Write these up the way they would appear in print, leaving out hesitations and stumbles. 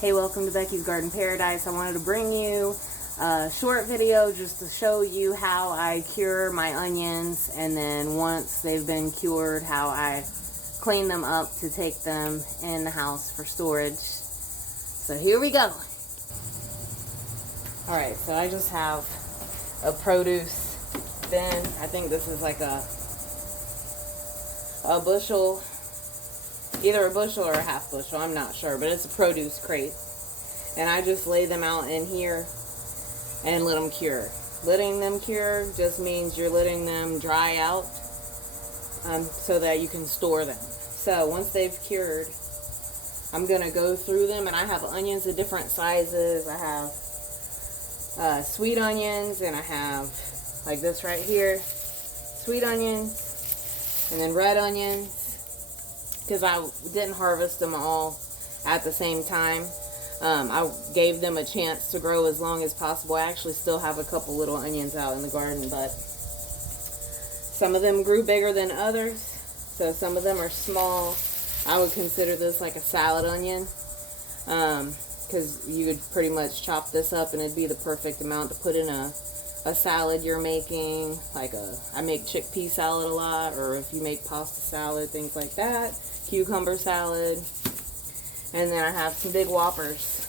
Hey, welcome to Becky's Garden Paradise. I wanted to bring you a short video just to show you how I cure my onions, and then once they've been cured, how I clean them up to take them in the house for storage. So here we go. Alright, so I just have a produce bin. I think this is like a bushel, either a bushel or a half bushel, I'm not sure, but it's a produce crate. And I just lay them out in here and let them cure. Letting them cure just means you're letting them dry out so that you can store them. So once they've cured, I'm going to go through them, and I have onions of different sizes. I have sweet onions, and I have, like this right here, sweet onions, and then red onions, because I didn't harvest them all at the same time. I gave them a chance to grow as long as possible. I actually still have a couple little onions out in the garden, but some of them grew bigger than others, so some of them are small. I would consider this like a salad onion, because you could pretty much chop this up and it'd be the perfect amount to put in a salad you're making. Like I make chickpea salad a lot, or if you make pasta salad, things like that, cucumber salad. And then I have some big whoppers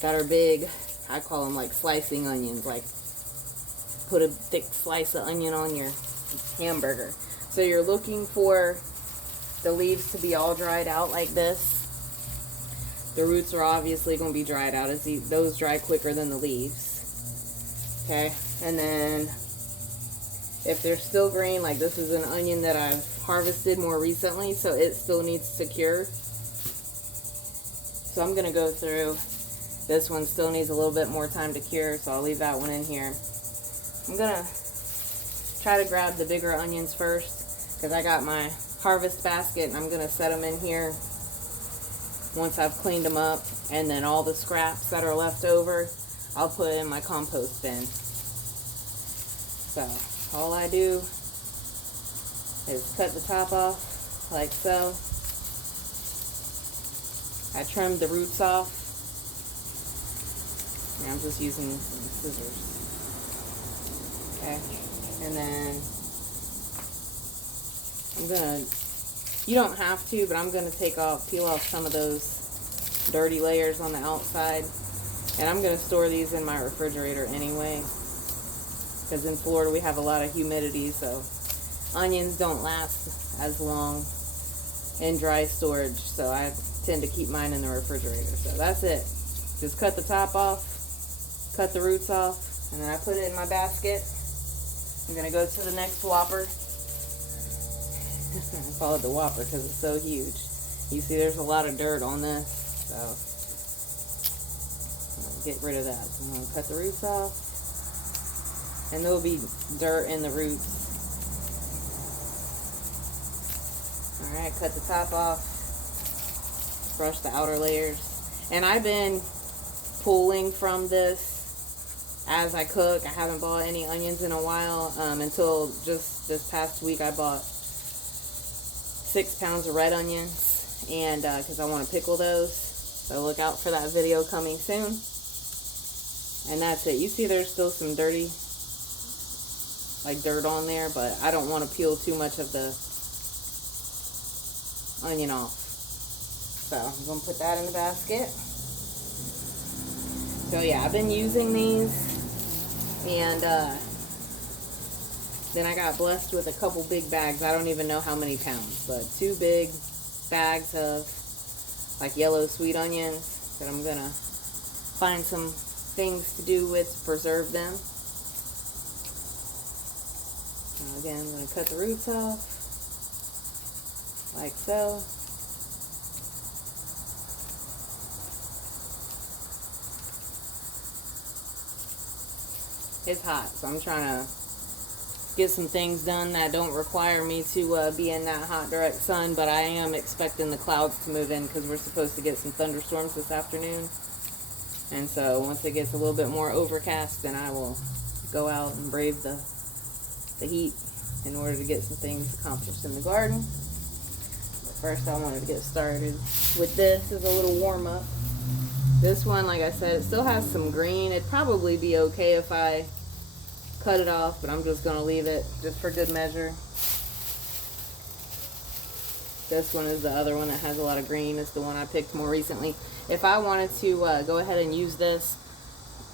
that are big. I call them like slicing onions, like put a thick slice of onion on your hamburger. So you're looking for the leaves to be all dried out like this. The roots are obviously going to be dried out, as those dry quicker than the leaves. Okay, and then if they're still green, like this is an onion that I've harvested more recently, so it still needs to cure. So I'm going to go through. This one still needs a little bit more time to cure, so I'll leave that one in here. I'm going to try to grab the bigger onions first, because I got my harvest basket, and I'm going to set them in here once I've cleaned them up. And then all the scraps that are left over, I'll put in my compost bin. So all I do is cut the top off like so. I trimmed the roots off, and I'm just using some scissors. Okay, and then I'm gonna, you don't have to, but I'm gonna peel off some of those dirty layers on the outside, and I'm gonna store these in my refrigerator anyway, because in Florida we have a lot of humidity, so onions don't last as long in dry storage, so I tend to keep mine in the refrigerator. So that's it. Just cut the top off, cut the roots off, and then I put it in my basket. I'm going to go to the next whopper. I call it the whopper because it's so huge. You see there's a lot of dirt on this, so I'll get rid of that. So I'm going to cut the roots off, and there will be dirt in the roots. Alright, cut the top off, brush the outer layers. And I've been pulling from this as I cook. I haven't bought any onions in a while, until just this past week. I bought 6 pounds of red onions, and because I want to pickle those. So look out for that video coming soon. And that's it. You see there's still some dirty, like dirt on there, but I don't want to peel too much of the onion off. So I'm going to put that in the basket. So yeah, I've been using these, and then I got blessed with a couple big bags. I don't even know how many pounds, but 2 big bags of like yellow sweet onions that I'm going to find some things to do with to preserve them. Now again, I'm going to cut the roots off like so. It's hot, so I'm trying to get some things done that don't require me to be in that hot direct sun, but I am expecting the clouds to move in because we're supposed to get some thunderstorms this afternoon. And so once it gets a little bit more overcast, then I will go out and brave the heat in order to get some things accomplished in the garden. But first I wanted to get started with this as a little warm-up. This one, like I said, it still has some green. It'd probably be okay if I cut it off, but I'm just going to leave it just for good measure. This one is the other one that has a lot of green. It's the one I picked more recently. If I wanted to go ahead and use this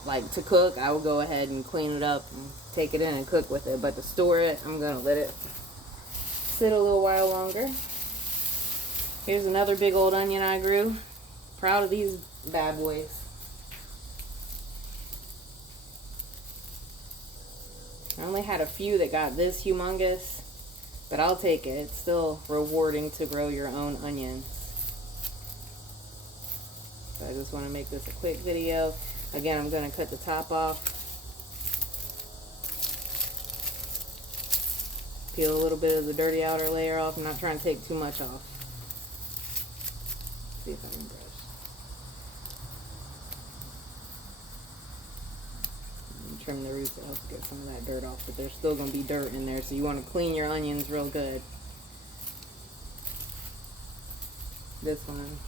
like to cook, I would go ahead and clean it up and take it in and cook with it. But to store it, I'm going to let it sit a little while longer. Here's another big old onion I grew. Proud of these bad boys. I only had a few that got this humongous, but I'll take it. It's still rewarding to grow your own onions. So I just want to make this a quick video. Again, I'm going to cut the top off. Peel a little bit of the dirty outer layer off. I'm not trying to take too much off. See if I can brush. Trim the roots to help get some of that dirt off, but there's still going to be dirt in there, so you want to clean your onions real good. This one,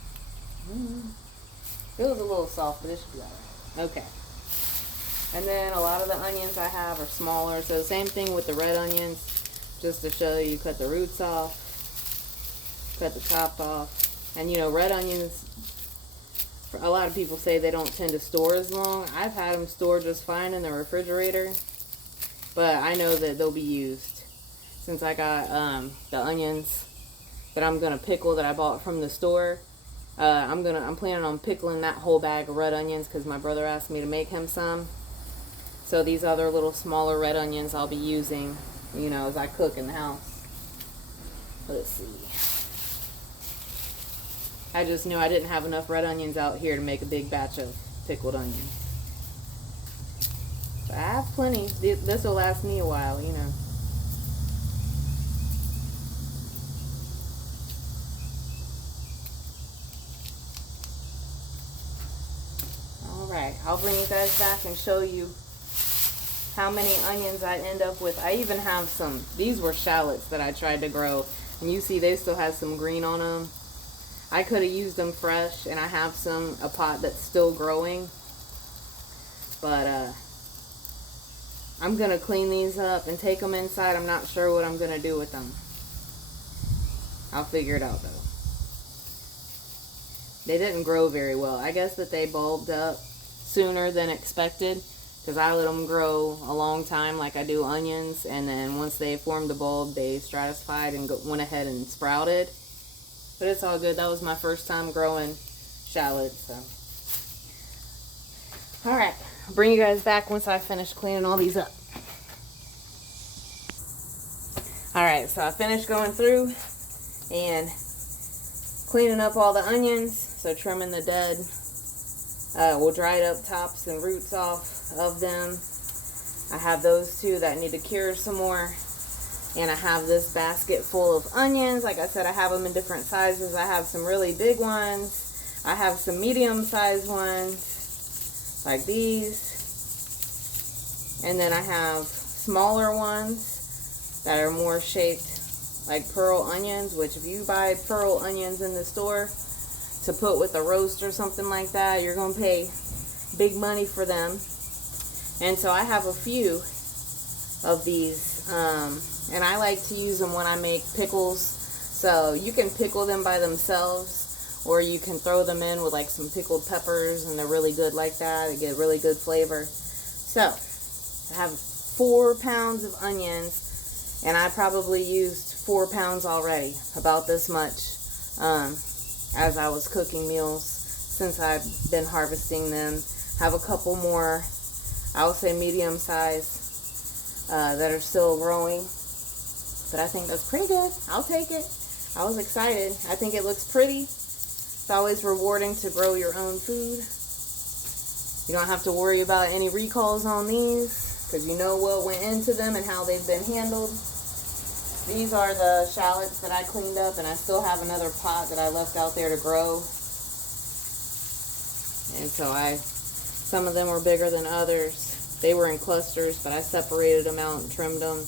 it was a little soft, but it should be alright. Okay. And then a lot of the onions I have are smaller, so the same thing with the red onions. Just to show you, cut the roots off, cut the top off, and you know, red onions, a lot of people say they don't tend to store as long. I've had them store just fine in the refrigerator, but I know that they'll be used. Since I got the onions that I'm gonna pickle that I bought from the store, I'm planning on pickling that whole bag of red onions because my brother asked me to make him some. So these other little smaller red onions I'll be using, you know, as I cook in the house. Let's see. I just knew I didn't have enough red onions out here to make a big batch of pickled onions. So I have plenty. This will last me a while, you know. Alright, I'll bring you guys back and show you how many onions I end up with. I even have some, these were shallots that I tried to grow, and you see they still have some green on them. I could have used them fresh, and I have a pot that's still growing, but I'm gonna clean these up and take them inside. I'm not sure what I'm gonna do with them. I'll figure it out though. They didn't grow very well. I guess that they bulbed up sooner than expected, because I let them grow a long time like I do onions, and then once they formed the bulb, they stratified and went ahead and sprouted. But it's all good. That was my first time growing shallots, so. Alright, I'll bring you guys back once I finish cleaning all these up. Alright, so I finished going through and cleaning up all the onions. So trimming the dead, dried up tops and roots off of them. I have those two that need to cure some more. And I have this basket full of onions. Like I said, I have them in different sizes. I have some really big ones. I have some medium-sized ones, like these. And then I have smaller ones that are more shaped like pearl onions, which if you buy pearl onions in the store to put with a roast or something like that, you're going to pay big money for them. And so I have a few of these. And I like to use them when I make pickles. So you can pickle them by themselves, or you can throw them in with like some pickled peppers, and they're really good like that. They get really good flavor. So I have 4 pounds of onions, and I probably used 4 pounds already, about this much, as I was cooking meals since I've been harvesting them. Have a couple more, I would say medium size, that are still growing. But I think that's pretty good. I'll take it. I was excited. I think it looks pretty. It's always rewarding to grow your own food. You don't have to worry about any recalls on these, because you know what went into them and how they've been handled. These are the shallots that I cleaned up, and I still have another pot that I left out there to grow. And so some of them were bigger than others. They were in clusters, but I separated them out and trimmed them.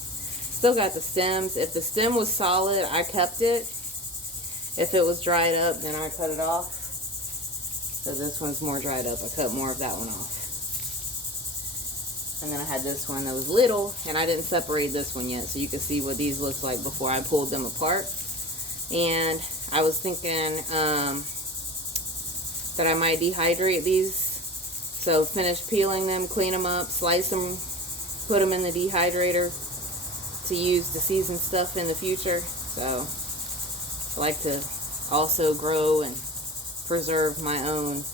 Still got the stems. If the stem was solid, I kept it. If it was dried up, then I cut it off. So this one's more dried up. I cut more of that one off. And then I had this one that was little, and I didn't separate this one yet, so you can see what these look like before I pulled them apart. And I was thinking that I might dehydrate these. So finish peeling them, clean them up, slice them, put them in the dehydrator to use to season stuff in the future. So I like to also grow and preserve my own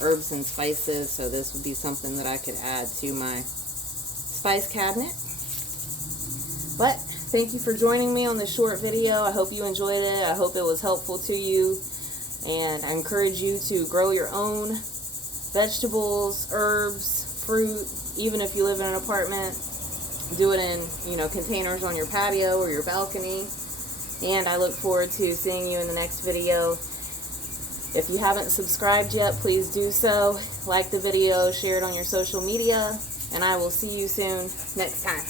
herbs and spices, so this would be something that I could add to my spice cabinet. But thank you for joining me on this short video. I hope you enjoyed it. I hope it was helpful to you, and I encourage you to grow your own vegetables, herbs, fruit. Even if you live in an apartment, do it in, you know, containers on your patio or your balcony. And I look forward to seeing you in the next video. If you haven't subscribed yet, please do so. Like the video, share it on your social media, and I will see you soon next time.